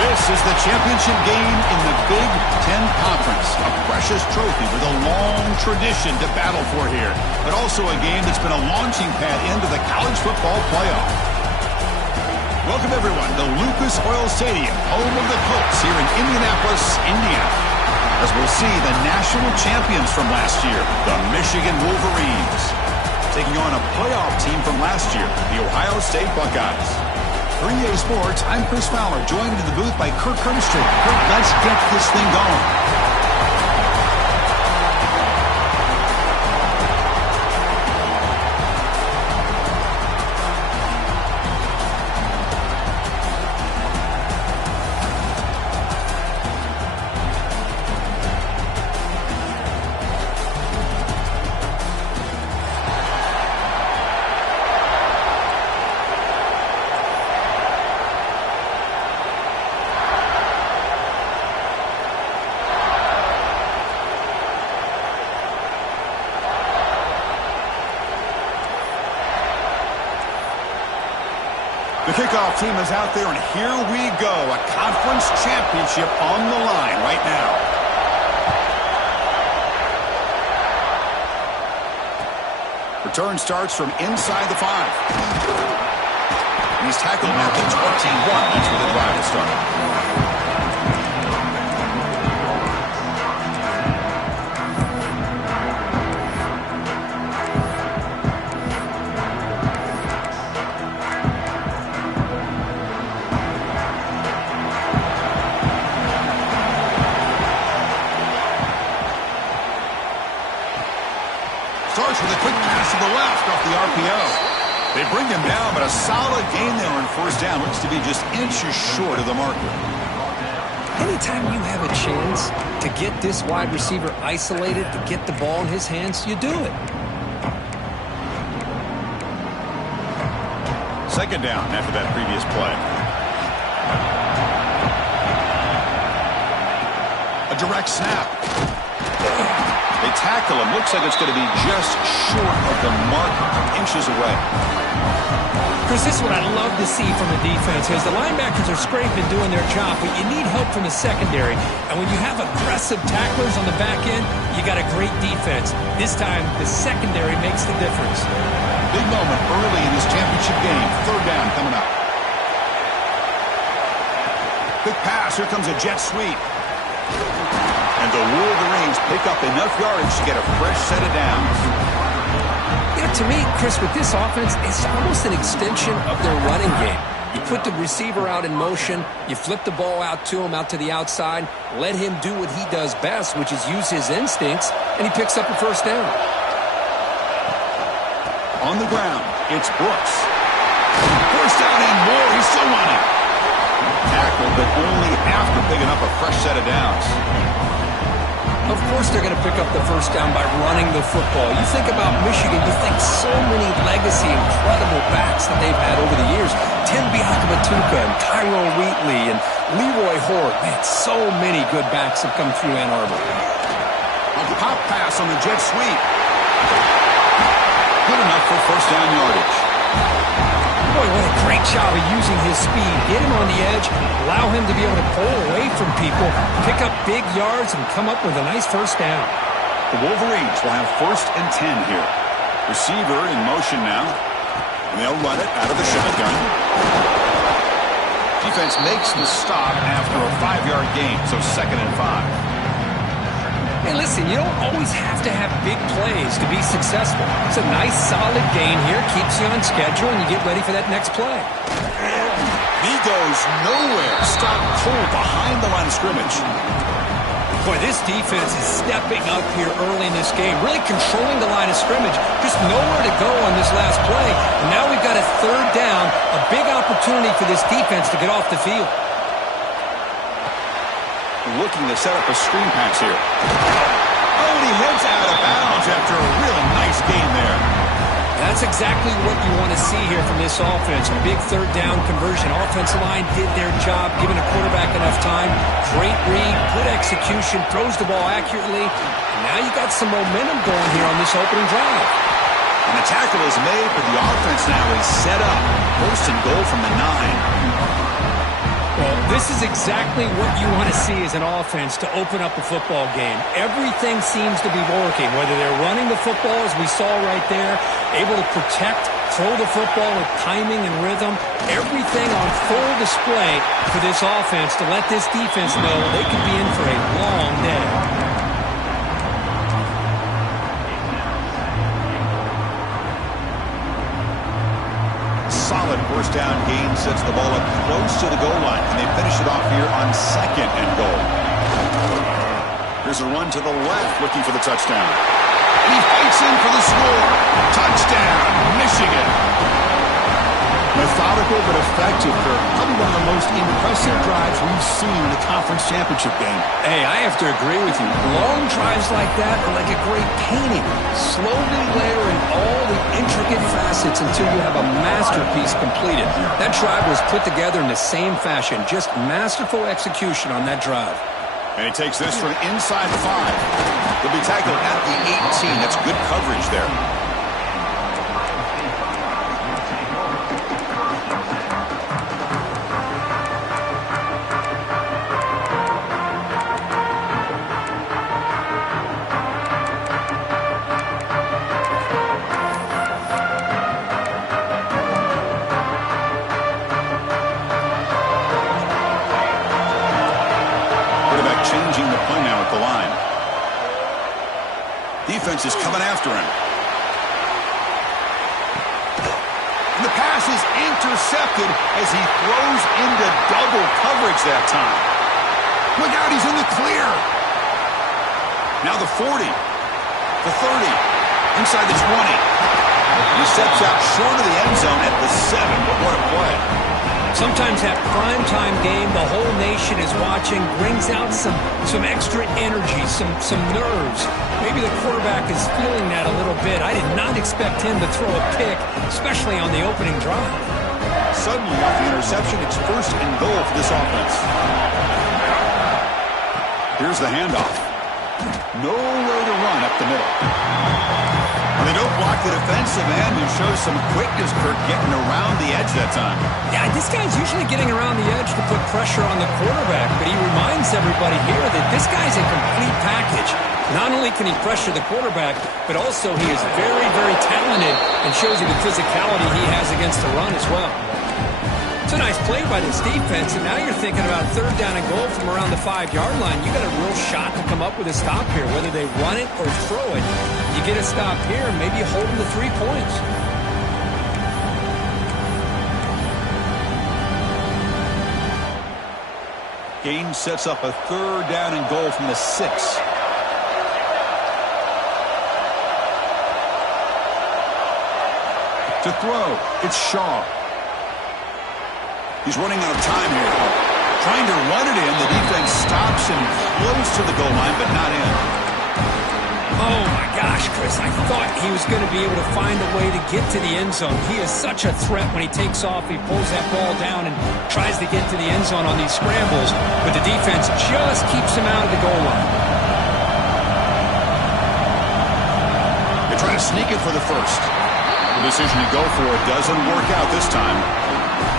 This is the championship game in the Big Ten Conference. A precious trophy with a long tradition to battle for here, but also a game that's been a launching pad into the college football playoff. Welcome, everyone, to Lucas Oil Stadium, home of the Colts here in Indianapolis, Indiana. As we'll see the national champions from last year, the Michigan Wolverines, taking on a playoff team from last year, the Ohio State Buckeyes. 3A Sports, I'm Chris Fowler, joined in the booth by Kirk Herbstreit. Kirk, let's get this thing going. The kickoff team is out there, and here we go. A conference championship on the line right now. Return starts from inside the 5. He's tackled at the 21. That's where the drive will start. Starts with a quick pass to the left off the RPO. They bring him down, but a solid gain there on first down. Looks to be just inches short of the marker. Anytime you have a chance to get this wide receiver isolated, to get the ball in his hands, you do it. Second down after that previous play. A direct snap. They tackle him. Looks like it's going to be just short of the marker, inches away. Chris, this is what I love to see from the defense. As the linebackers are scraping, doing their job, but you need help from the secondary. And when you have aggressive tacklers on the back end, you got a great defense. This time, the secondary makes the difference. Big moment early in this championship game. Third down coming up. Quick pass. Here comes a jet sweep. And the Wolverines pick up enough yardage to get a fresh set of downs. You know, to me, Chris, with this offense, it's almost an extension of their running game. You put the receiver out in motion, you flip the ball out to him, out to the outside, let him do what he does best, which is use his instincts, and he picks up a first down. On the ground, it's Brooks. First down and more. He's still running. Tackled, but only after picking up a fresh set of downs. Of course they're going to pick up the first down by running the football. You think about Michigan, you think so many legacy, incredible backs that they've had over the years. Tim Biakabatuka and Tyrone Wheatley and Leroy Horde. Man, so many good backs have come through Ann Arbor. A pop pass on the jet sweep. Good enough for first down yardage. Boy, what a great job of using his speed. Get him on the edge, allow him to be able to pull away from people, pick up big yards, and come up with a nice first down. The Wolverines will have 1st and 10 here. Receiver in motion now. And they'll run it out of the shotgun. Defense makes the stop after a 5-yard gain, so 2nd and 5. Hey, listen, you don't always have to have big plays to be successful. It's a nice, solid gain here, keeps you on schedule, and you get ready for that next play. He goes nowhere. Stop cold behind the line of scrimmage. Boy, this defense is stepping up here early in this game, really controlling the line of scrimmage. Just nowhere to go on this last play. And now we've got a 3rd down, a big opportunity for this defense to get off the field. Looking to set up a screen pass here. Oh, and he heads out of bounds after a really nice gain there. That's exactly what you want to see here from this offense. A big 3rd down conversion. Offensive line did their job, giving a quarterback enough time. Great read, good execution, throws the ball accurately. And now you got some momentum going here on this opening drive. And the tackle is made, but the offense now is set up. First and goal from the 9. Well, this is exactly what you want to see as an offense to open up a football game. Everything seems to be working, whether they're running the football, as we saw right there, able to protect, throw the football with timing and rhythm. Everything on full display for this offense to let this defense know they could be in for a long day. Solid first down gain, sets the ball up close to the goal line, and they finish it off here on second and goal. Here's a run to the left, looking for the touchdown. He fights in for the score. Touchdown, Michigan. Methodical but effective, Kirk. Probably one of the most impressive drives we've seen in the conference championship game. Hey, I have to agree with you. Long drives like that are like a great painting. Slowly layering all the intricate facets until you have a masterpiece completed. That drive was put together in the same fashion. Just masterful execution on that drive. And he takes this from inside 5. He'll be tackled at the 18. That's good coverage there. Changing the play now at the line. Defense is coming after him. And the pass is intercepted as he throws into double coverage that time. Look out, he's in the clear. Now the 40, the 30, inside the 20. He steps out short of the end zone at the 7, but what a play. Sometimes that primetime game, the whole nation is watching, brings out some extra energy, some nerves. Maybe the quarterback is feeling that a little bit. I did not expect him to throw a pick, especially on the opening drive. Suddenly, off the interception, it's first and goal for this offense. Here's the handoff. Nowhere to run up the middle. They don't block the defensive end, who shows some quickness, Kirk, getting around the edge that time. Yeah, this guy's usually getting around the edge to put pressure on the quarterback, but he reminds everybody here that this guy's a complete package. Not only can he pressure the quarterback, but also he is very, very talented and shows you the physicality he has against the run as well. It's a nice play by this defense, and now you're thinking about third down and goal from around the 5-yard line. You got a real shot to come up with a stop here, whether they run it or throw it. You get a stop here, and maybe you hold them to 3 points. Gaines sets up a third down and goal from the 6. To throw, it's Shaw. He's running out of time here. Trying to run it in. The defense stops him close to the goal line, but not in. Oh, my gosh, Chris. I thought he was going to be able to find a way to get to the end zone. He is such a threat when he takes off. He pulls that ball down and tries to get to the end zone on these scrambles. But the defense just keeps him out of the goal line. They try to sneak it for the first. The decision to go for it doesn't work out this time.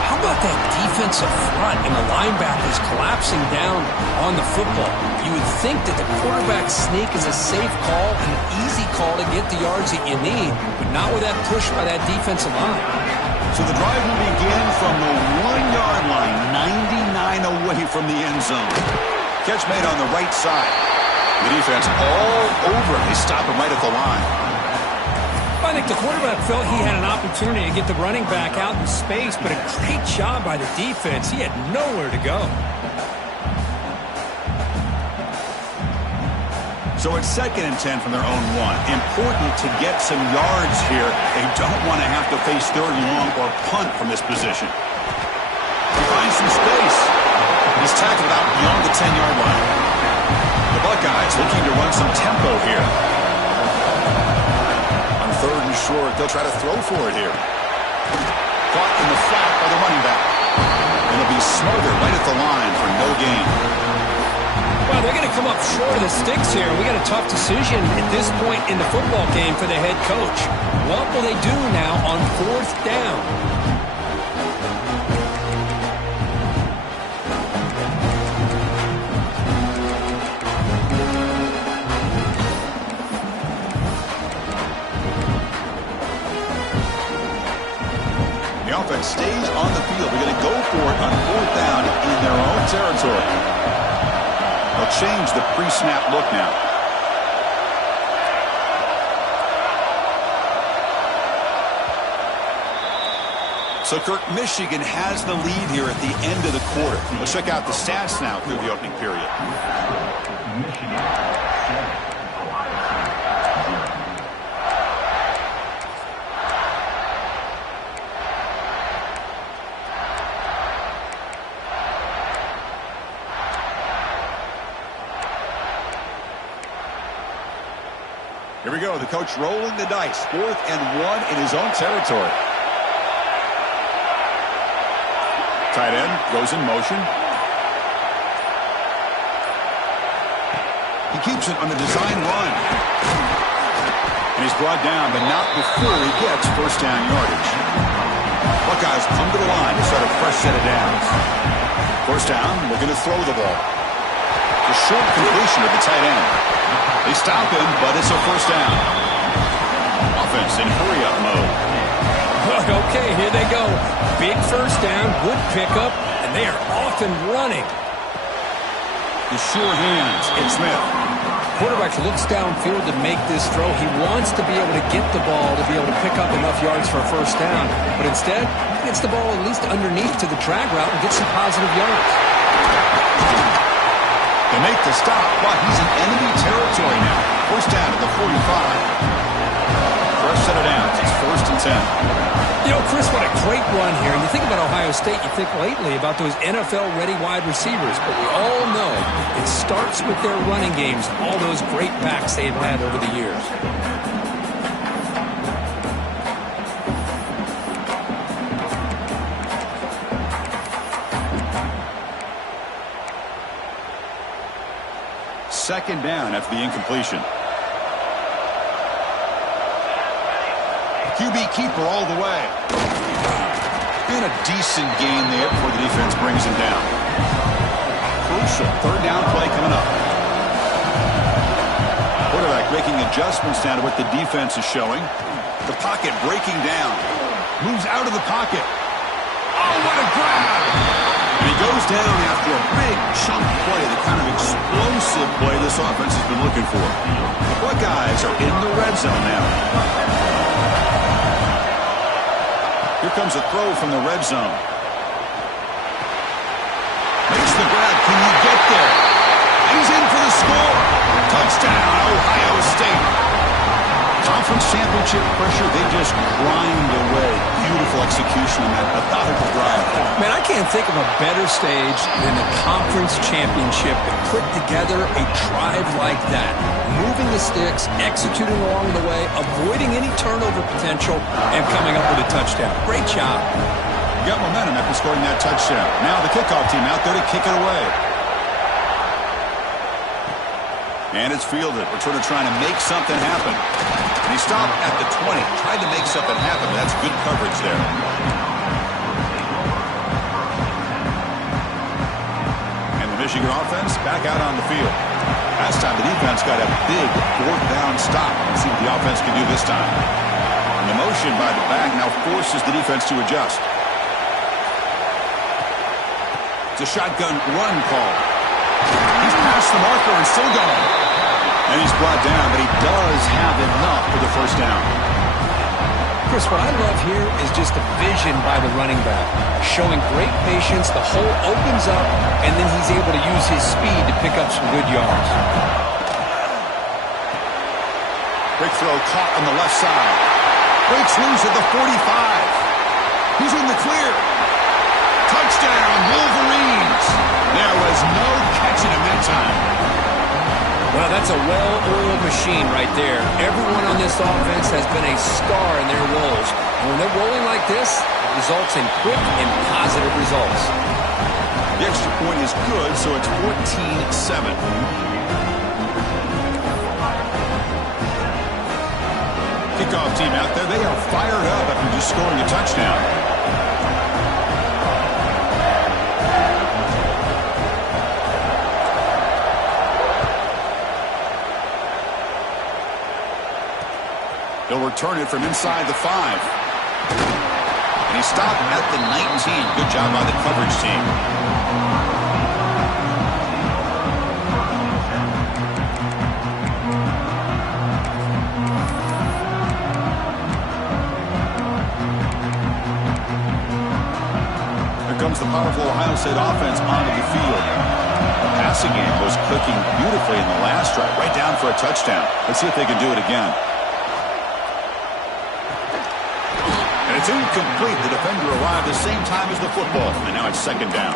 How about that defensive front and the linebackers collapsing down on the football? You would think that the quarterback sneak is a safe call, an easy call to get the yards that you need, but not with that push by that defensive line. So the drive will begin from the 1-yard line, 99 away from the end zone. Catch made on the right side. The defense all over him. They stop him right at the line. I think the quarterback felt he had an opportunity to get the running back out in space, but a great job by the defense. He had nowhere to go. So it's 2nd and 10 from their own 1. Important to get some yards here. They don't want to have to face 3rd and long or punt from this position. He finds some space. He's tackled out beyond the 10-yard line. The Buckeyes looking to run some tempo here. 3rd and short, they'll try to throw for it here. Caught in the flat by the running back. And it'll be Smothered right at the line for no gain. Well, they're going to come up short of the sticks here. We got a tough decision at this point in the football game for the head coach. What will they do now on 4th down? The offense stays on the field. They're going to go for it on 4th down in their own territory. They'll change the pre-snap look now. So, Kirk, Michigan has the lead here at the end of the quarter. Let's check out the stats now through the opening period. Here we go. The coach rolling the dice. 4th and 1 in his own territory. Tight end goes in motion. He keeps it on the design run. And he's brought down, but not before he gets 1st down yardage. Buckeyes come to the line to start a fresh set of downs. 1st down, looking to throw the ball. The short completion of the tight end. They stop him, but it's a 1st down. Offense in hurry-up mode. Okay, here they go. Big 1st down, good pickup, and they are off and running. The sure hands in Smith. Quarterback looks downfield to make this throw. He wants to be able to get the ball to be able to pick up enough yards for a 1st down, but instead, he gets the ball at least underneath to the drag route and gets some positive yards. They make the stop, but he's in enemy territory now. 1st down at the 45. Fresh set of downs. It's 1st and 10. You know, Chris, what a great run here. And you think about Ohio State, you think lately about those NFL-ready wide receivers. But we all know it starts with their running games, all those great backs they've had over the years. Second down after the incompletion. QB keeper all the way. And a decent gain there before the defense brings him down. Crucial 3rd down play coming up. Quarterback making adjustments now to what the defense is showing. The pocket breaking down. Moves out of the pocket. Oh, what a grab! And he goes down after a big chunk play, the kind of explosive play this offense has been looking for. The Buckeyes are in the red zone now. Here comes a throw from the red zone. Makes the grab. Can you get there? And he's in for the score. Touchdown, Ohio State. Conference championship pressure, they just grind away. Beautiful execution on that methodical drive. Man, I can't think of a better stage than the conference championship to put together a drive like that. Moving the sticks, executing along the way, avoiding any turnover potential, and coming up with a touchdown. Great job. You got momentum after scoring that touchdown. Now the kickoff team out there to kick it away. And it's fielded. Returner trying to make something happen. And he stopped at the 20. Tried to make something happen, but that's good coverage there. And the Michigan offense back out on the field. Last time the defense got a big 4th down stop. Let's see what the offense can do this time. And the motion by the back now forces the defense to adjust. It's a shotgun run call. He's past the marker and still going. And he's brought down, but he does have enough for the 1st down. Chris, what I love here is just the vision by the running back. Showing great patience, the hole opens up, and then he's able to use his speed to pick up some good yards. Quick throw caught on the left side. Breaks loose at the 45. Who's in the clear? Touchdown, Wolverines. There was no catching him that time. Well, that's a well-oiled machine right there. Everyone on this offense has been a star in their roles. And when they're rolling like this, it results in quick and positive results. The extra point is good, so it's 14-7. Kickoff team out there. They are fired up after just scoring a touchdown. He'll return it from inside the 5. And he stopped at the 19. Good job by the coverage team. Here comes the powerful Ohio State offense onto the field. The passing game was clicking beautifully in the last drive, right down for a touchdown. Let's see if they can do it again. It's incomplete. The defender arrived the same time as the football, and now it's second down.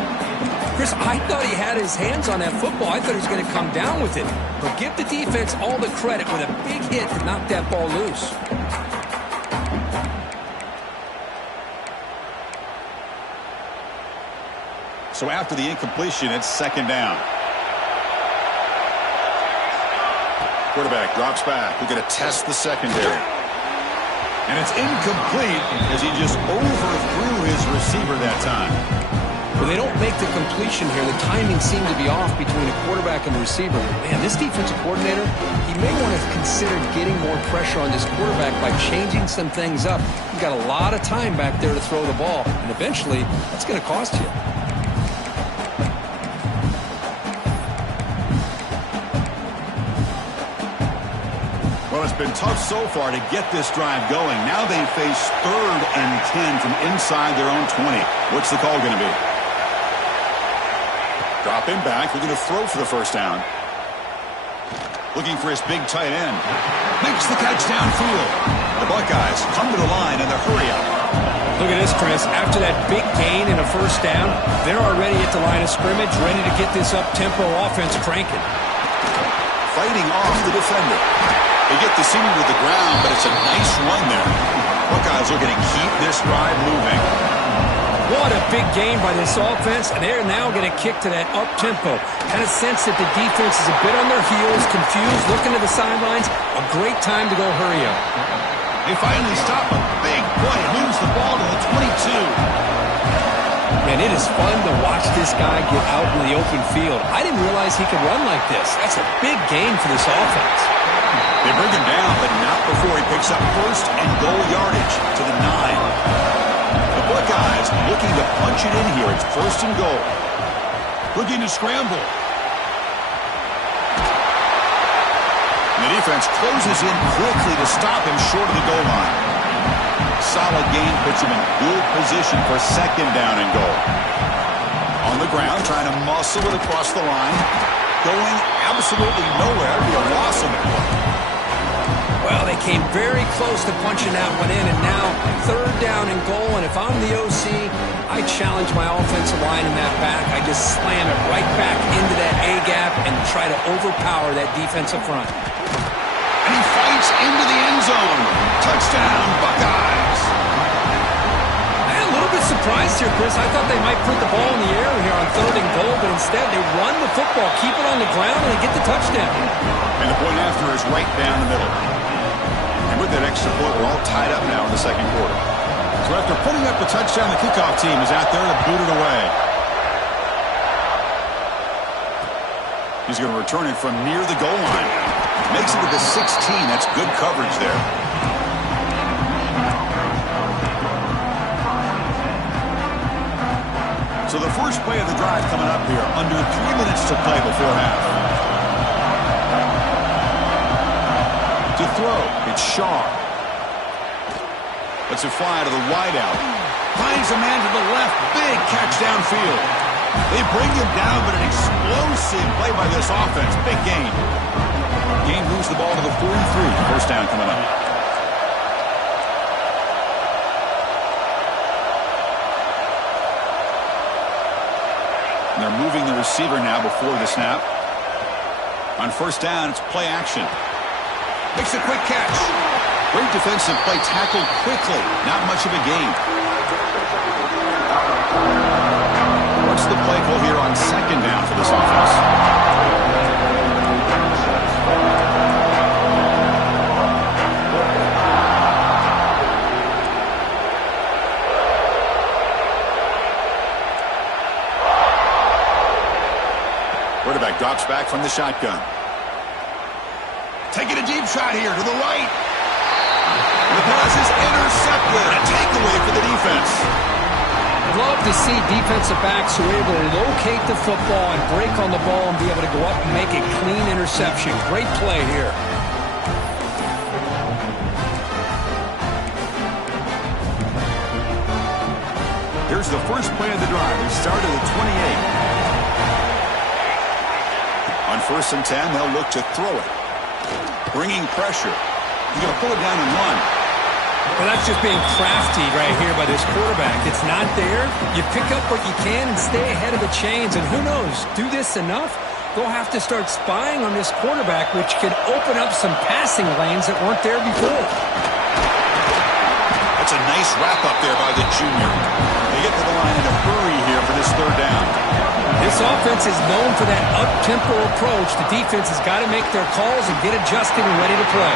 Chris, I thought he had his hands on that football. I thought he was going to come down with it. But give the defense all the credit with a big hit to knock that ball loose. So after the incompletion, it's second down. Quarterback drops back. We're going to test the secondary. And it's incomplete as he just overthrew his receiver that time. Well, they don't make the completion here. The timing seemed to be off between the quarterback and the receiver. Man, this defensive coordinator, he may want to consider getting more pressure on this quarterback by changing some things up. He's got a lot of time back there to throw the ball, and eventually that's going to cost you. Well, it's been tough so far to get this drive going. Now they face 3rd and 10 from inside their own 20. What's the call going to be? Drop him back. We're going to throw for the first down. Looking for his big tight end. Makes the catch downfield. The Buckeyes come to the line in the hurry up. Look at this, Chris. After that big gain and a first down, they're already at the line of scrimmage, ready to get this up-tempo offense cranking. Fighting off the defender. They get the senior to the ground, but it's a nice run there. Buckeyes are going to keep this drive moving. What a big game by this offense, and they're now going to kick to that up-tempo. Kind of sense that the defense is a bit on their heels, confused, looking to the sidelines. A great time to go hurry up. They finally stop him. Big play, moves the ball to the 22. And it is fun to watch this guy get out in the open field. I didn't realize he could run like this. That's a big gain for this offense. They bring him down, but not before he picks up first and goal yardage to the 9. The Buckeyes looking to punch it in here. It's first and goal. Looking to scramble. And the defense closes in quickly to stop him short of the goal line. Solid gain puts him in good position for second down and goal. On the ground, trying to muscle it across the line. Going absolutely nowhere. It'll be a loss of it. Well, they came very close to punching that one in, and now third down and goal. And if I'm the OC, I challenge my offensive line in that back. I just slam it right back into that A-gap and try to overpower that defensive front. And he fights into the end zone. Touchdown, Buckeyes. I'm a little bit surprised here, Chris. I thought they might put the ball in the air here on third and goal, but instead they run the football, keep it on the ground, and they get the touchdown. And the point after is right down the middle. And with that extra point, we're all tied up now in the second quarter. So after putting up the touchdown, the kickoff team is out there to boot it away. He's going to return it from near the goal line. Makes it to the 16. That's good coverage there. So the first play of the drive coming up here. Under 3 minutes to play before half. To throw, it's Shaw. Lets it fly to the wideout. Finds a man to the left. Big catch downfield. They bring him down, but an explosive play by this offense. Big gain. Gain moves the ball to the 43. First down coming up. And they're moving the receiver now before the snap. On first down, it's play action. Makes a quick catch. Great defensive play, tackled quickly. Not much of a gain. What's the play call here on quarterback drops back from the shotgun. Taking a deep shot here to the right. The pass is intercepted. A takeaway for the defense. I'd love to see defensive backs who are able to locate the football and break on the ball and be able to go up and make a clean interception. Great play here. Here's the first play of the drive. They start at the 28. On 1st and 10, they'll look to throw it. Bringing pressure. He's going to pull it down and run. Well, that's just being crafty right here by this quarterback. It's not there. You pick up what you can and stay ahead of the chains. And who knows, do this enough, they'll have to start spying on this quarterback, which can open up some passing lanes that weren't there before. That's a nice wrap up there by the junior. They get to the line in a hurry here for this 3rd down. This offense is known for that up-tempo approach. The defense has got to make their calls and get adjusted and ready to play.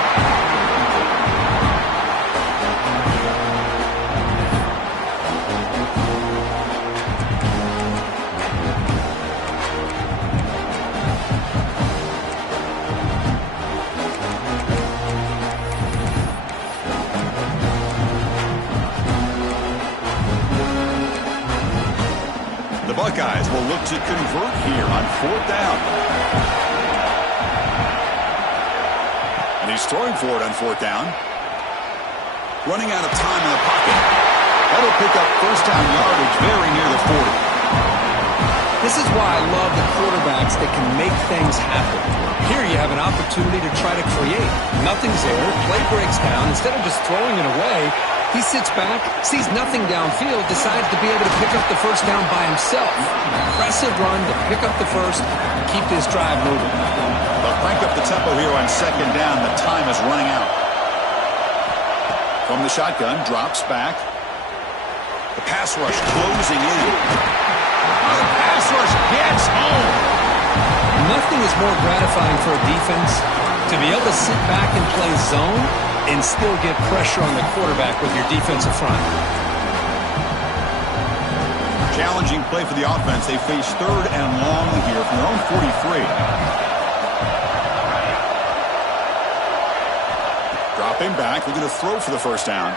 Buckeyes will look to convert here on 4th down. And he's throwing for it on 4th down. Running out of time in the pocket. That'll pick up 1st down yardage very near the 40. This is why I love the quarterbacks that can make things happen. Here you have an opportunity to try to create. Nothing's there. Play breaks down. Instead of just throwing it away, he sits back, sees nothing downfield, decides to be able to pick up the 1st down by himself. Impressive run to pick up the first, keep this drive moving. They'll crank up the tempo here on 2nd down. The time is running out. From the shotgun, drops back. The pass rush closing in. The pass rush gets home. Nothing is more gratifying for a defense to be able to sit back and play zone and still get pressure on the quarterback with your defensive front. Challenging play for the offense. They face 3rd and long here from their own 43. Dropping back, looking to throw for the 1st down.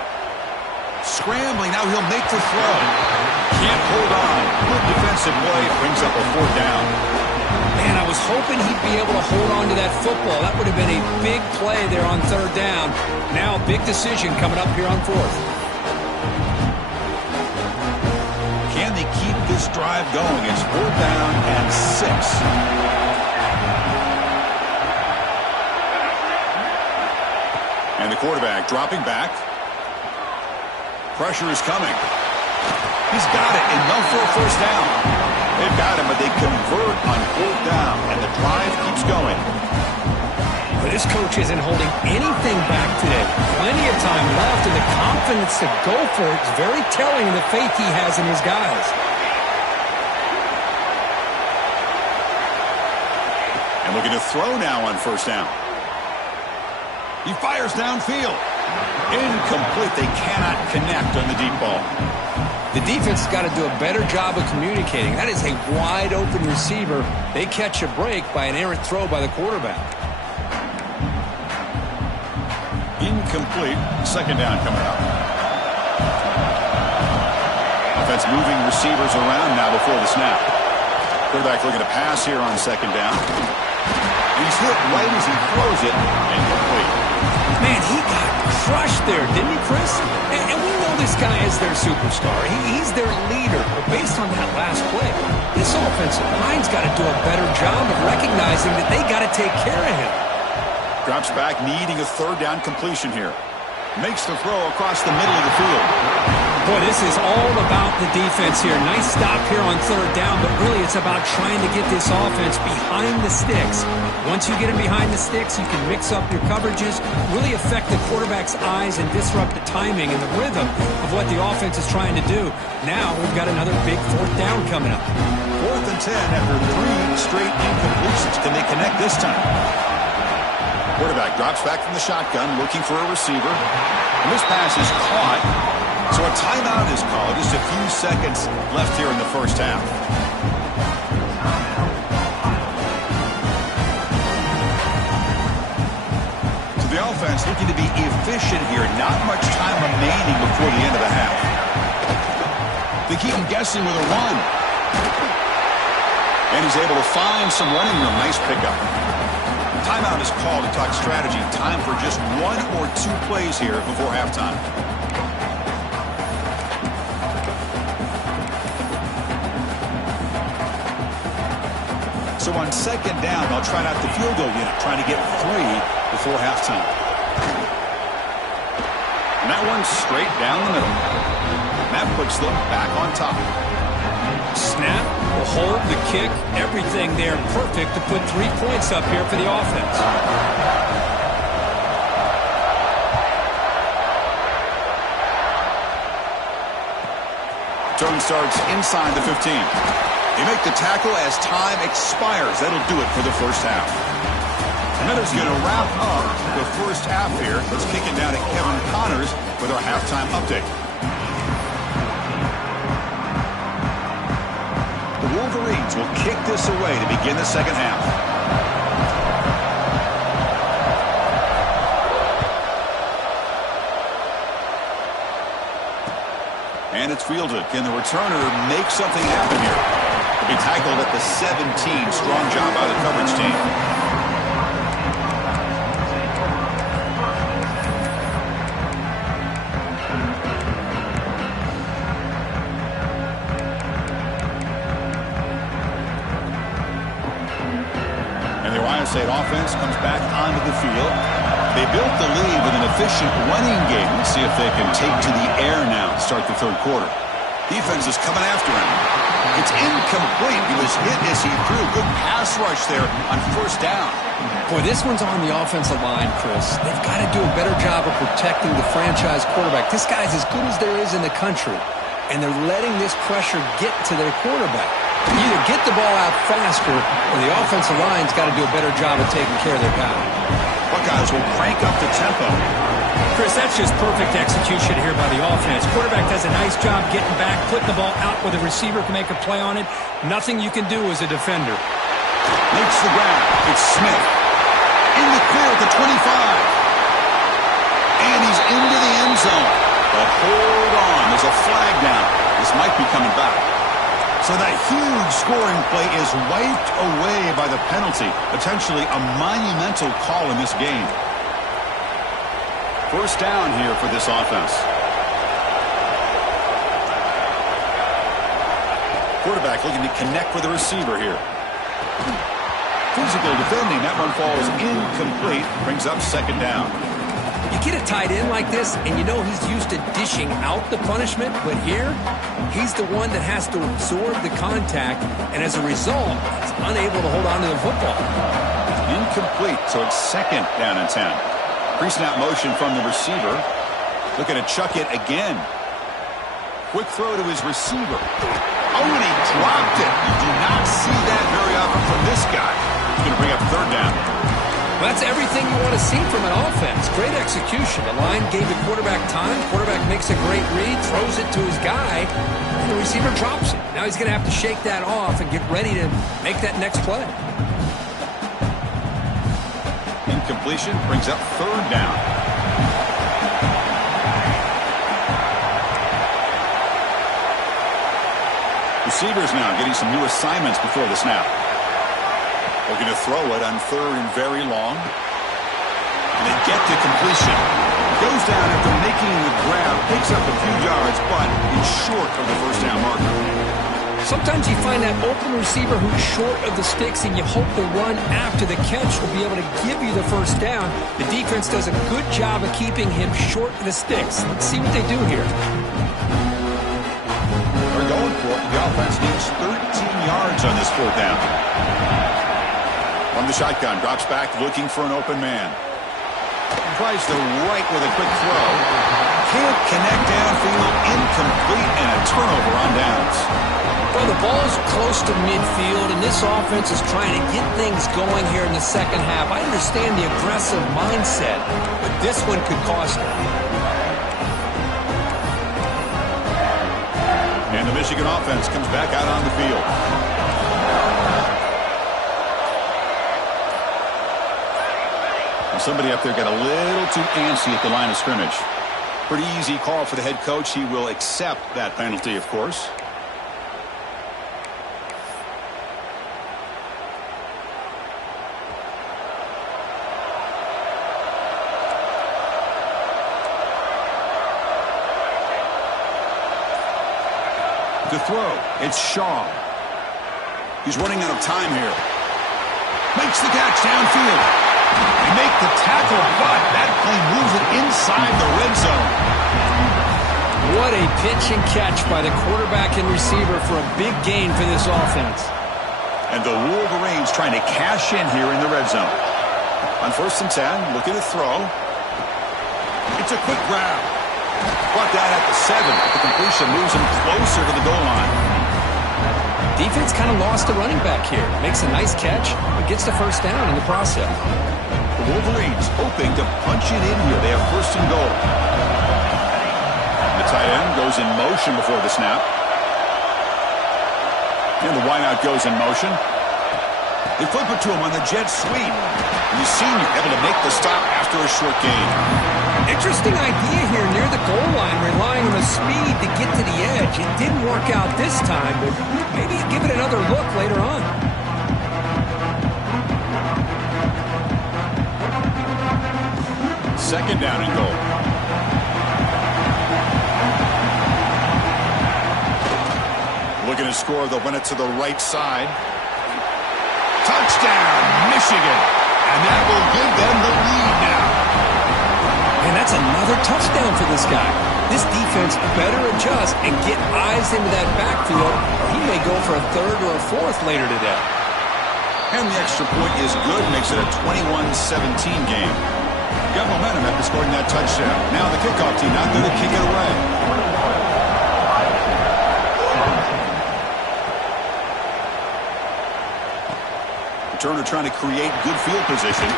Scrambling, now he'll make the throw. Can't hold on. Good defensive play, brings up a 4th down. Man, I was hoping he'd be able to hold on to that football. That would have been a big play there on 3rd down. Now a big decision coming up here on 4th. Can they keep this drive going? It's 4th down and 6. And the quarterback dropping back. Pressure is coming. He's got it, enough for a 1st down. They've got him, but they convert on 4th down, and the drive keeps going. But this coach isn't holding anything back today. Plenty of time left, and the confidence to go for it is very telling of the faith he has in his guys. And looking to throw now on 1st down. He fires downfield. Incomplete. They cannot connect on the deep ball. The defense has got to do a better job of communicating. That is a wide-open receiver. They catch a break by an errant throw by the quarterback. Incomplete. 2nd down coming up. Offense moving receivers around now before the snap. Quarterback looking to pass here on 2nd down. He's hit right as he throws it. Incomplete. Man, he got crushed there, didn't he, Chris? And we know this guy is their superstar. He's their leader. But based on that last play, this offensive line's got to do a better job of recognizing that they got to take care of him. Drops back, needing a 3rd down completion here. Makes the throw across the middle of the field. Boy, this is all about the defense here. Nice stop here on 3rd down, but really it's about trying to get this offense behind the sticks. Once you get him behind the sticks, you can mix up your coverages, really affect the quarterback's eyes and disrupt the timing and the rhythm of what the offense is trying to do. Now we've got another big 4th down coming up. 4th and 10 after 3 straight incompletions. Can they connect this time? Quarterback drops back from the shotgun, looking for a receiver. And this pass is caught. So a timeout is called. Just a few seconds left here in the 1st half. The offense looking to be efficient here. Not much time remaining before the end of the half. They keep him guessing with a run. And he's able to find some running room. Nice pickup. Timeout is called to talk strategy. Time for just 1 or 2 plays here before halftime. So on second down, they'll try out the field goal unit, trying to get 3 before halftime. And that one's straight down the middle. That puts them back on top. Snap, the hold, the kick, everything there perfect to put 3 points up here for the offense. Turn starts inside the 15. They make the tackle as time expires. That'll do it for the first half. And that is going to wrap up the first half here. Let's kick it down to Kevin Connors with our halftime update. The Wolverines will kick this away to begin the second half. And it's fielded. Can the returner make something happen here? He'll be tackled at the 17. Strong job by the coverage team. And the Ohio State offense comes back onto the field. They built the lead with an efficient running game. Let's see if they can take to the air now to start the third quarter. Defense is coming after him. It's incomplete. He was hit as he threw. Good pass rush there on first down. Boy, this one's on the offensive line, Chris. They've got to do a better job of protecting the franchise quarterback. This guy's as good as there is in the country, and they're letting this pressure get to their quarterback. Either get the ball out faster, or the offensive line's got to do a better job of taking care of their guy. Buckeyes will crank up the tempo. Chris, that's just perfect execution here by the offense. Quarterback does a nice job getting back, putting the ball out where the receiver can make a play on it. Nothing you can do as a defender. Makes the grab. It's Smith. In the clear at the 25. And he's into the end zone. But hold on. There's a flag down. This might be coming back. So that huge scoring play is wiped away by the penalty. Potentially a monumental call in this game. First down here for this offense. Quarterback looking to connect with the receiver here. Physical defending. That one falls incomplete. Brings up second down. You get a tight end like this, and you know he's used to dishing out the punishment, but here, he's the one that has to absorb the contact, and as a result, he's unable to hold on to the football. Incomplete, so it's second down and 10. Pre-snap motion from the receiver. Looking to chuck it again. Quick throw to his receiver. Oh, and he dropped it. You do not see that very often from this guy. He's going to bring up third down. Well, that's everything you want to see from an offense. Great execution. The line gave the quarterback time. Quarterback makes a great read, throws it to his guy, and the receiver drops it. Now he's going to have to shake that off and get ready to make that next play. Incompletion brings up third down. Receivers now getting some new assignments before the snap. Looking to throw it on third and very long. And they get to completion. Goes down after making the grab, picks up a few yards, but is short of the first down marker. Sometimes you find that open receiver who's short of the sticks, and you hope the run after the catch will be able to give you the first down. The defense does a good job of keeping him short of the sticks. Let's see what they do here. They're going for it. The offense needs 13 yards on this fourth down. From the shotgun, drops back looking for an open man. Tries to right with a quick throw. Can't connect downfield, incomplete, and a turnover on downs. Well, the ball's close to midfield, and this offense is trying to get things going here in the second half. I understand the aggressive mindset, but this one could cost them. And the Michigan offense comes back out on the field. Somebody up there got a little too antsy at the line of scrimmage. Pretty easy call for the head coach. He will accept that penalty, of course. To throw, it's Shaw. He's running out of time here. Makes the catch downfield. They make the tackle, but that play moves it inside the red zone. What a pitch and catch by the quarterback and receiver for a big gain for this offense. And the Wolverines trying to cash in here in the red zone. On 1st and 10, look at the throw. It's a quick grab. Brought down at the 7. The completion moves him closer to the goal line. Defense kind of lost a running back here. Makes a nice catch, but gets the first down in the process. The Wolverines hoping to punch it in here. They have 1st and goal. The tight end goes in motion before the snap. And the wideout goes in motion. They flip it to him on the jet sweep. And the senior able to make the stop after a short gain. Interesting idea here near the goal line, relying on the speed to get to the edge. It didn't work out this time, but maybe give it another look later on. Second down and goal. Looking to score, they'll win it to the right side. Touchdown, Michigan. And that will give them the lead now. And that's another touchdown for this guy. This defense better adjust and get eyes into that backfield, or he may go for a 3rd or a 4th later today. And the extra point is good, makes it a 21-17 game. Got momentum after scoring that touchdown. Now the kickoff team out there to kick it away. Returner trying to create good field position.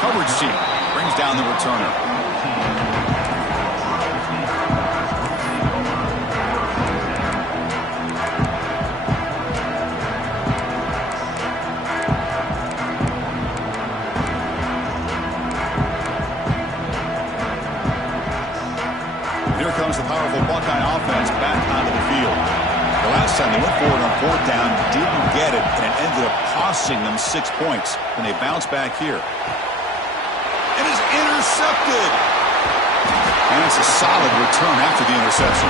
Coverage team brings down the returner. Here comes the powerful Buckeye offense back onto the field. The last time they went forward on 4th down, didn't get it, and it ended up costing them 6 points. And they bounce back here. It is intercepted. And it's a solid return after the interception.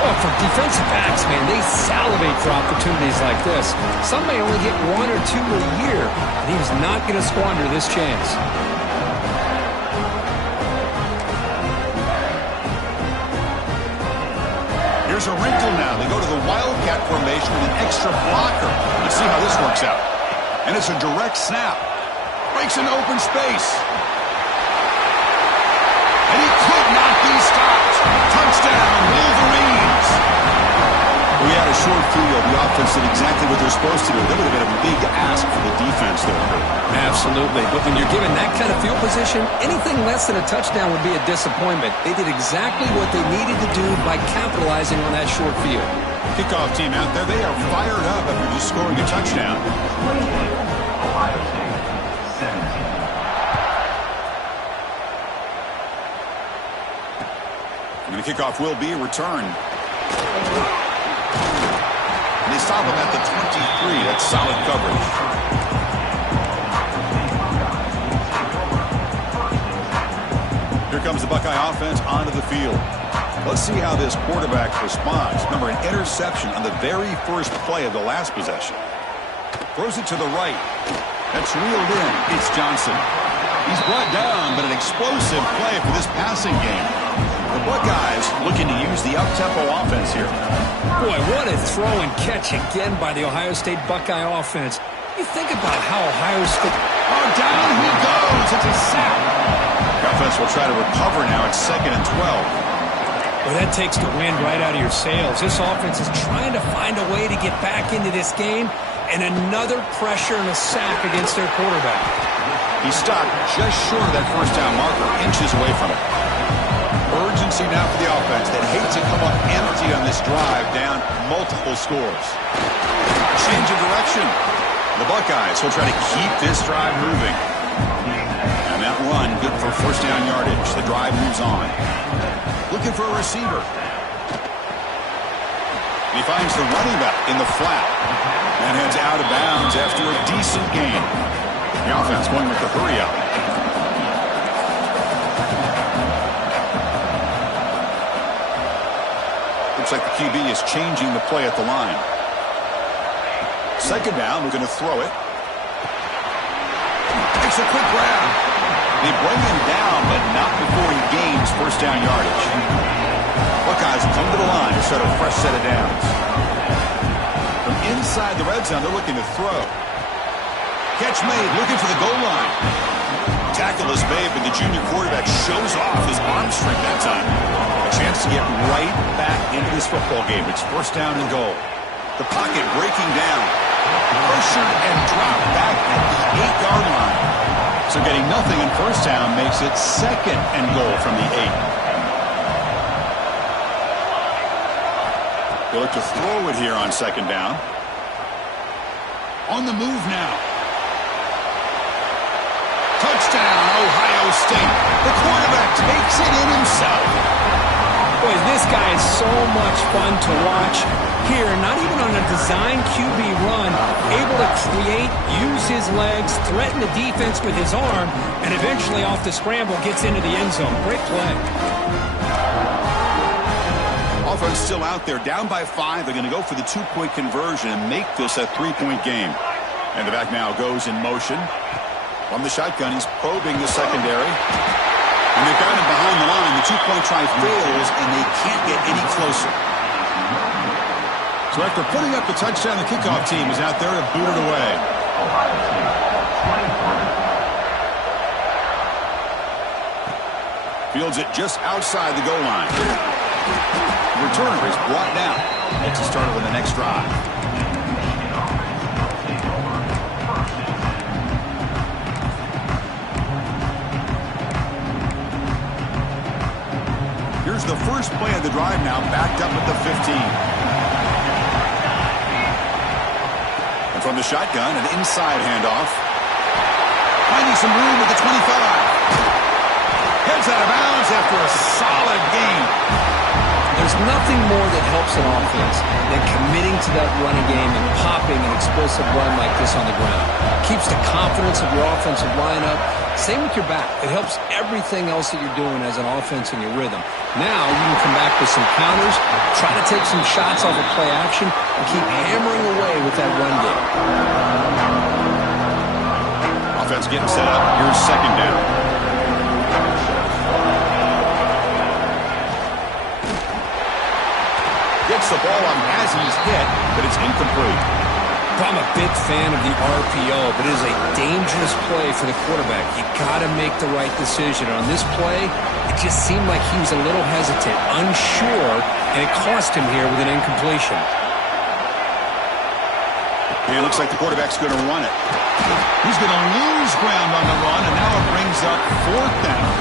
Well, for defensive backs, man, they salivate for opportunities like this. Some may only get 1 or 2 a year, and he was not going to squander this chance. Here's a wrinkle now. They go to the Wildcat formation with an extra blocker. Let's see how this works out. And it's a direct snap. Breaks an open space. And he could not be stopped. Touchdown, Wolverines. We had a short field. The offense did exactly what they're supposed to do. That would have been a big ask for the defense there. Absolutely. But when you're given that kind of field position, anything less than a touchdown would be a disappointment. They did exactly what they needed to do by capitalizing on that short field. Kickoff team out there. They are fired up after just scoring a touchdown. Ohio State, 17. And the kickoff will be returned. And they stop him at the 23. That's solid coverage. Here comes the Buckeye offense onto the field. Let's see how this quarterback responds. Remember, an interception on the very first play of the last possession. Throws it to the right. That's reeled in. It's Johnson. He's brought down, but an explosive play for this passing game. The Buckeyes looking to use the up-tempo offense here. Boy, what a throw and catch again by the Ohio State Buckeye offense. You think about how Ohio State... Oh, down he goes. It's a sack. The offense will try to recover now. It's 2nd and 12. Well, that takes the wind right out of your sails. This offense is trying to find a way to get back into this game, and another pressure and a sack against their quarterback. He stopped just short of that first down marker, inches away from it. Urgency now for the offense that hates to come up empty on this drive, down multiple scores. Change of direction. The Buckeyes will try to keep this drive moving. And that run, good for first down yardage. The drive moves on. Looking for a receiver. He finds the running back in the flat and heads out of bounds after a decent gain. The offense going with the hurry up. Looks like the QB is changing the play at the line. Second down, we're going to throw it. Makes a quick grab. They bring him down, but not before he gains first down yardage. Buckeyes come to the line to start a fresh set of downs. From inside the red zone, they're looking to throw. Catch made, looking for the goal line. Tackle is made, but the junior quarterback shows off his arm strength that time. A chance to get right back into this football game. It's first down and goal. The pocket breaking down. Pressured and dropped back at the 8-yard line. So getting nothing in first down makes it second and goal from the 8. They look to throw it here on second down. On the move now. Touchdown, Ohio State. The quarterback takes it in himself. Boy, this guy is so much fun to watch. Here, not even on a design QB run, able to create, use his legs, threaten the defense with his arm, and eventually off the scramble gets into the end zone. Great play. Offense still out there, down by 5. They're going to go for the 2-point conversion and make this a 3-point game. And the back now goes in motion. From the shotgun, he's probing the secondary. And they've got him behind the line. The 2-point try fails, and they can't get any closer. So after putting up the touchdown, the kickoff team is out there to boot it away. Fields it just outside the goal line. The returner is brought down. Makes a start on the next drive. Here's the first play of the drive now, backed up at the 15. And from the shotgun, an inside handoff. Finding some room at the 25. Heads out of bounds after a solid gain. There's nothing more that helps an offense than committing to that running game and popping an explosive run like this on the ground. Keeps the confidence of your offensive lineup. Same with your back. It helps everything else that you're doing as an offense in your rhythm. Now you can come back with some counters, try to take some shots off of play action, and keep hammering away with that run game. Offense getting set up. Here's second down. Gets the ball on as he's hit, but it's incomplete. I'm a big fan of the RPO, but it is a dangerous play for the quarterback. You got to make the right decision. On this play, it just seemed like he was a little hesitant, unsure, and it cost him here with an incompletion. It looks like the quarterback's going to run it. He's going to lose ground on the run, and now it brings up fourth down.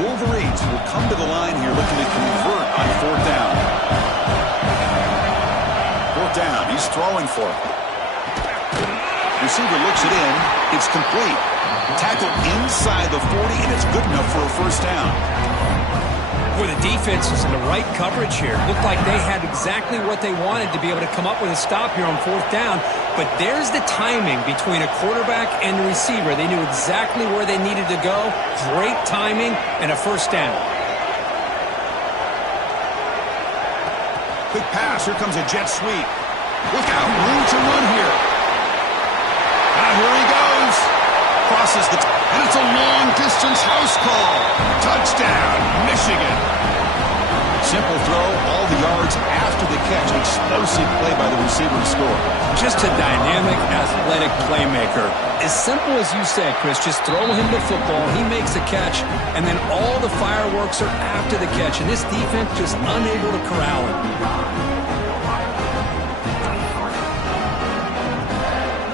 Wolverines will come to the line here looking to convert on fourth down. Fourth down, he's throwing for it. Receiver looks it in, it's complete. Tackle inside the 40, and it's good enough for a first down. Boy, the defense is in the right coverage here. Looked like they had exactly what they wanted to be able to come up with a stop here on fourth down. But there's the timing between a quarterback and the receiver. They knew exactly where they needed to go. Great timing and a first down. Quick pass. Here comes a jet sweep. Look out. Room to run here. Here he goes. Crosses the... and it's a long-distance house call. Touchdown, Michigan. Simple throw, all the yards after the catch. Explosive play by the receiver to score. Just a dynamic, athletic playmaker. As simple as you said, Chris, just throw him the football, he makes a catch, and then all the fireworks are after the catch. And this defense just unable to corral him.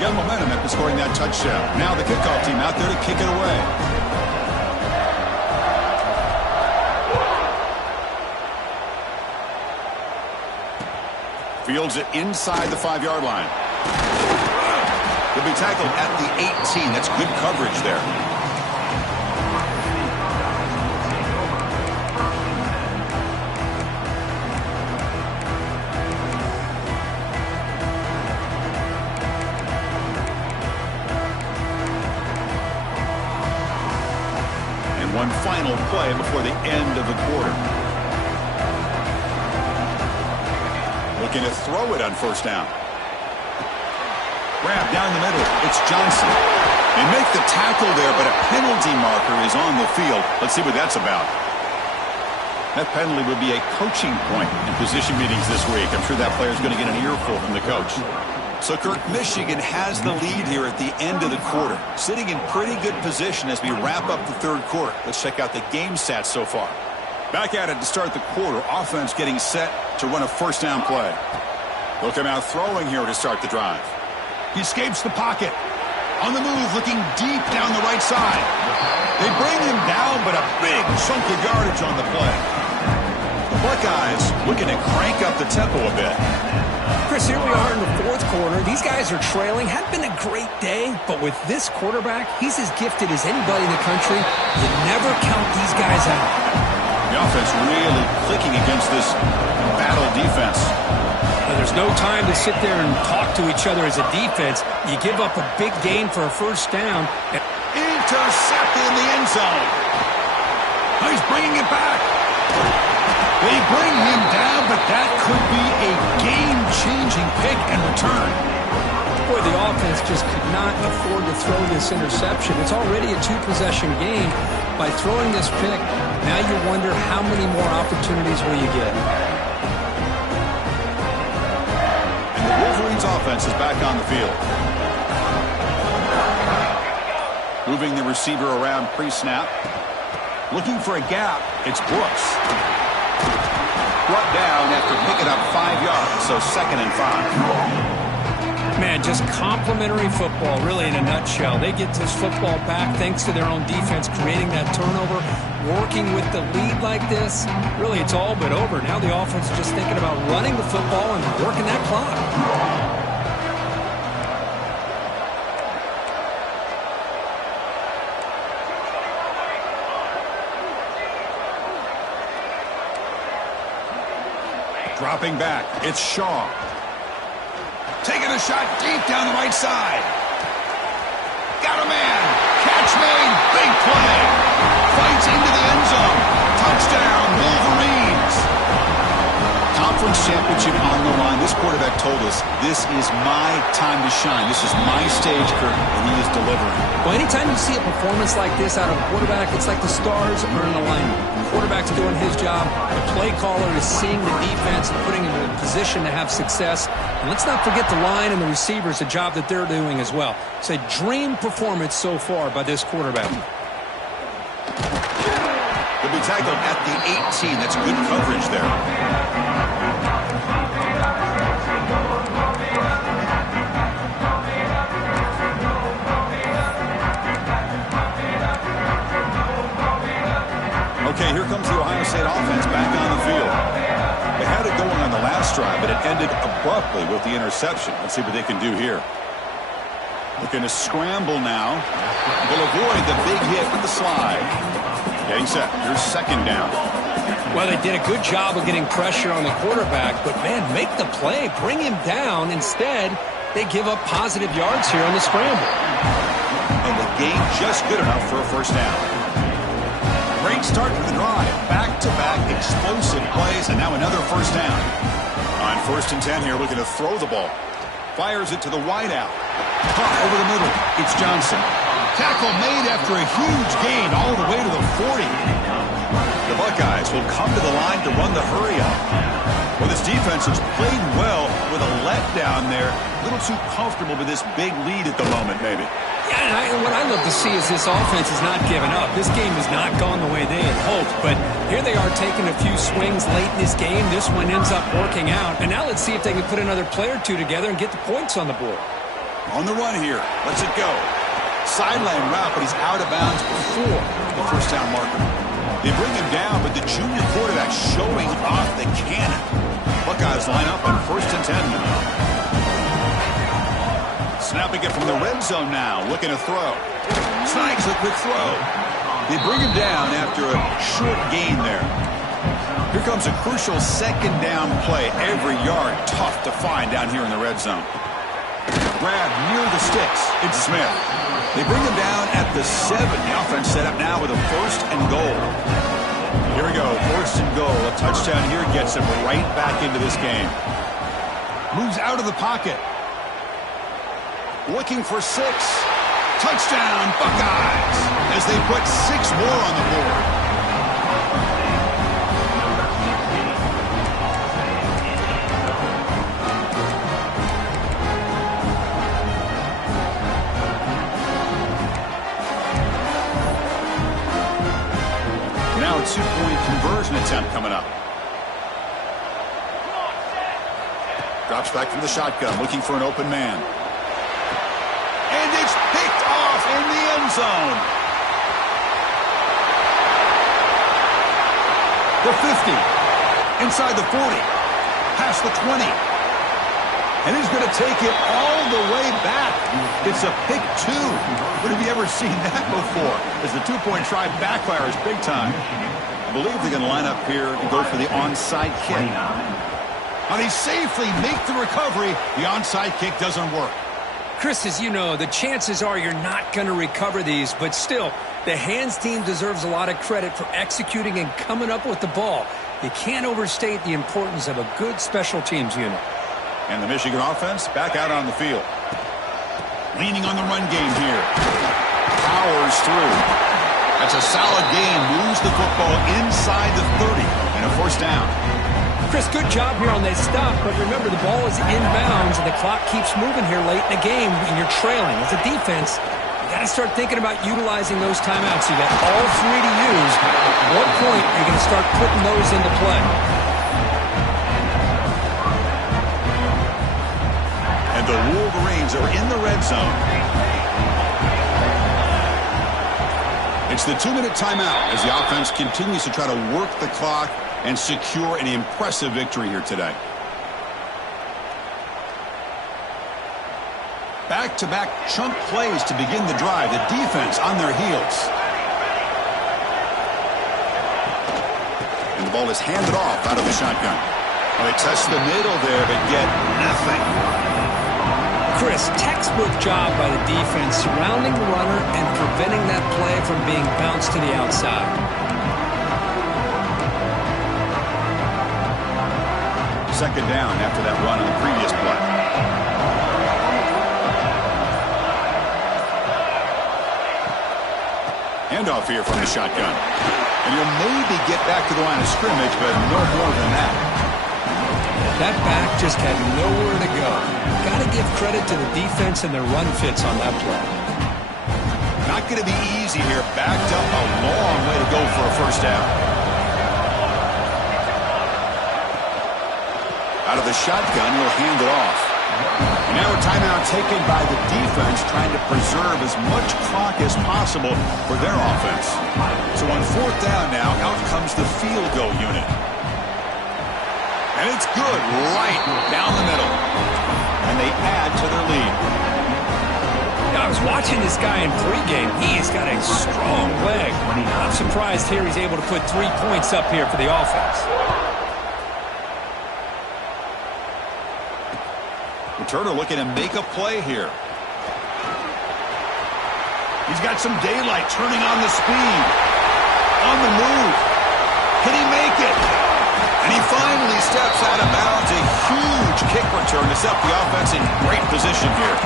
Got momentum after scoring that touchdown. Now the kickoff team out there to kick it away. Fields it inside the 5-yard line. He'll be tackled at the 18. That's good coverage there. And one final play before the end of the quarter. Looking to throw it on first down. Grab down the middle. It's Johnson. They make the tackle there, but a penalty marker is on the field. Let's see what that's about. That penalty would be a coaching point in position meetings this week. I'm sure that player is going to get an earful from the coach. So, Kirk, Michigan has the lead here at the end of the quarter. Sitting in pretty good position as we wrap up the third quarter. Let's check out the game stats so far. Back at it to start the quarter. Offense getting set to run a first down play. They'll come out throwing here to start the drive. He escapes the pocket. On the move, looking deep down the right side. They bring him down, but a big chunk of yardage on the play. The Buckeyes looking to crank up the tempo a bit. Chris, here we are in the fourth quarter. These guys are trailing. Hadn't been a great day, but with this quarterback, he's as gifted as anybody in the country. You never count these guys out. The offense really clicking against this battle defense. There's no time to sit there and talk to each other as a defense. You give up a big gain for a first down. Intercepted in the end zone. Oh, he's bringing it back. They bring him down, but that could be a game-changing pick and return. Boy, the offense just could not afford to throw this interception. It's already a two-possession game. By throwing this pick, now you wonder how many more opportunities will you get. The Wolverines offense is back on the field. Moving the receiver around pre-snap. Looking for a gap. It's Brooks. Brought down after picking up 5 yards, so 2nd and 5. Man, just complimentary football, really, in a nutshell. They get this football back thanks to their own defense, creating that turnover, working with the lead like this. Really, it's all but over. Now the offense is just thinking about running the football and working that clock. Dropping back, it's Shaw. Taking a shot deep down the right side. Got a man. Catch made. Big play. Fights into the end zone. Touchdown, Wolverines. Conference championship on the line. This quarterback told us, this is my time to shine. This is my stage, Kirk, and he is delivering. Well, anytime you see a performance like this out of a quarterback, it's like the stars are in alignment. The quarterback's doing his job. The play caller is seeing the defense and putting him in a position to have success. And let's not forget the line and the receivers, the job that they're doing as well. It's a dream performance so far by this quarterback. He'll be tackled at the 18. That's good coverage there. Okay, here comes the Ohio State offense back on the field. They had it going on the last drive, but it ended abruptly with the interception. Let's see what they can do here. Looking to scramble now. Will avoid the big hit with the slide. Getting set. Here's 2nd down. Well, they did a good job of getting pressure on the quarterback, but, man, make the play. Bring him down. Instead, they give up positive yards here on the scramble. And the game just good enough for a first down. Great start to the drive. Back-to-back explosive plays, and now another first down. On 1st and 10 here, looking to throw the ball. Fires it to the wideout. Caught over the middle. It's Johnson. Tackle made after a huge gain all the way to the 40. The Buckeyes will come to the line to run the hurry-up. Well, this defense has played well with a letdown there. A little too comfortable with this big lead at the moment, maybe. Yeah, and what I love to see is this offense is not giving up. This game has not gone the way they had hoped, but here they are taking a few swings late in this game. This one ends up working out, and now let's see if they can put another play or two together and get the points on the board. On the run here. Let's it go. Sideline route, but he's out of bounds before the first down marker. They bring him down, but the junior quarterback showing off the cannon. Buckeyes line up on 1st and 10 now. Snapping it from the red zone now, looking to throw. Snipes a quick throw. They bring him down after a short gain there. Here comes a crucial second down play. Every yard tough to find down here in the red zone. Grab near the sticks. It's Smith. They bring him down at the 7. The offense set up now with a 1st and goal. Here we go, 1st and goal. A touchdown here gets him right back into this game. Moves out of the pocket. Looking for 6. Touchdown, Buckeyes, as they put 6 more on the board. Now a 2-point conversion attempt coming up. Drops back from the shotgun, looking for an open man. And it's picked off in the end zone. The 50. Inside the 40. Past the 20. And he's going to take it all the way back. It's a pick 2. When have you ever seen that before? As the 2-point try backfires big time. I believe they're going to line up here and go for the onside kick. Now they safely make the recovery. The onside kick doesn't work. Chris, as you know, the chances are you're not going to recover these, but still, the hands team deserves a lot of credit for executing and coming up with the ball. You can't overstate the importance of a good special teams unit. And the Michigan offense back out on the field. Leaning on the run game here. Powers through. That's a solid gain. Moves the football inside the 30 and a 1st down. Chris, good job here on that stop, but remember the ball is inbounds and the clock keeps moving here late in the game and you're trailing. As a defense, you got to start thinking about utilizing those timeouts. You got all 3 to use. At what point are you going to start putting those into play? And the Wolverines are in the red zone. It's the 2-minute timeout as the offense continues to try to work the clock and secure an impressive victory here today. Back-to-back chunk plays to begin the drive. The defense on their heels. And the ball is handed off out of the shotgun. Well, they test the middle there, but get nothing. Chris, textbook job by the defense surrounding the runner and preventing that play from being bounced to the outside. Second down after that run on the previous play. Handoff here from the shotgun. And he'll maybe get back to the line of scrimmage, but no more than that. That back just had nowhere to go. Got to give credit to the defense and their run fits on that play. Not going to be easy here. Backed up a long way to go for a 1st down. Out of the shotgun, he'll hand it off. And now a timeout taken by the defense, trying to preserve as much clock as possible for their offense. So on 4th down now, out comes the field goal unit. And it's good, right down the middle. And they add to their lead. I was watching this guy in pregame. He's got a strong leg. I'm surprised here he's able to put 3 points up here for the offense. Turner looking to make a play here. He's got some daylight, turning on the speed. On the move. Can he make it? And he finally steps out of bounds. A huge kick return to set the offense in great position here.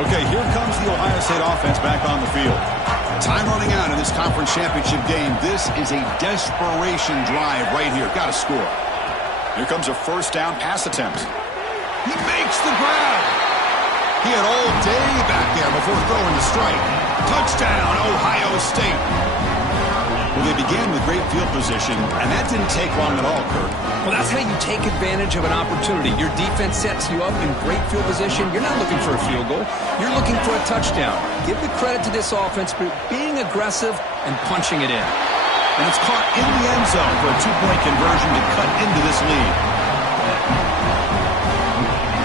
Okay, here comes the Ohio State offense back on the field. Time running out in this conference championship game. This is a desperation drive right here. Got to score. Here comes a 1st down pass attempt. He makes the grab. He had all day back there before throwing the strike. Touchdown, Ohio State. Well, they began with great field position, and that didn't take long at all, Kirk. Well, that's how you take advantage of an opportunity. Your defense sets you up in great field position. You're not looking for a field goal. You're looking for a touchdown. Give the credit to this offense for being aggressive and punching it in. And it's caught in the end zone for a two-point conversion to cut into this lead.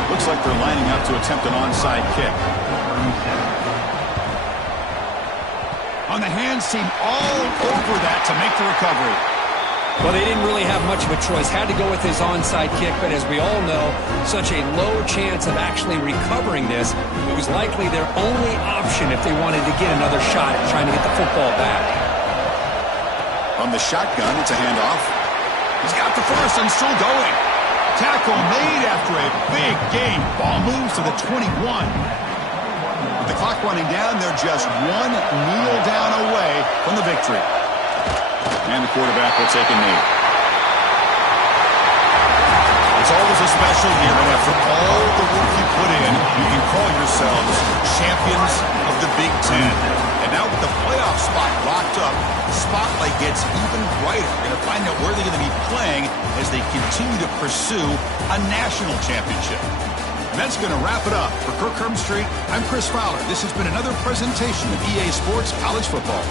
Looks like they're lining up to attempt an onside kick. On the hands team all over that to make the recovery. Well, they didn't really have much of a choice. Had to go with his onside kick, but as we all know, such a low chance of actually recovering this. It was likely their only option if they wanted to get another shot at trying to get the football back. On the shotgun, it's a handoff. He's got the first and still going. Tackle made after a big gain. Ball moves to the 21. With the clock running down, they're just one kneel down away from the victory. And the quarterback will take a knee. It's always a special year, and after all the work you put in, you can call yourselves champions of the Big Ten. And now with the playoff spot locked up, the spotlight gets even brighter. We're going to find out where they're going to be playing as they continue to pursue a national championship. And that's going to wrap it up. For Kirk Herbstreit, I'm Chris Fowler. This has been another presentation of EA Sports College Football.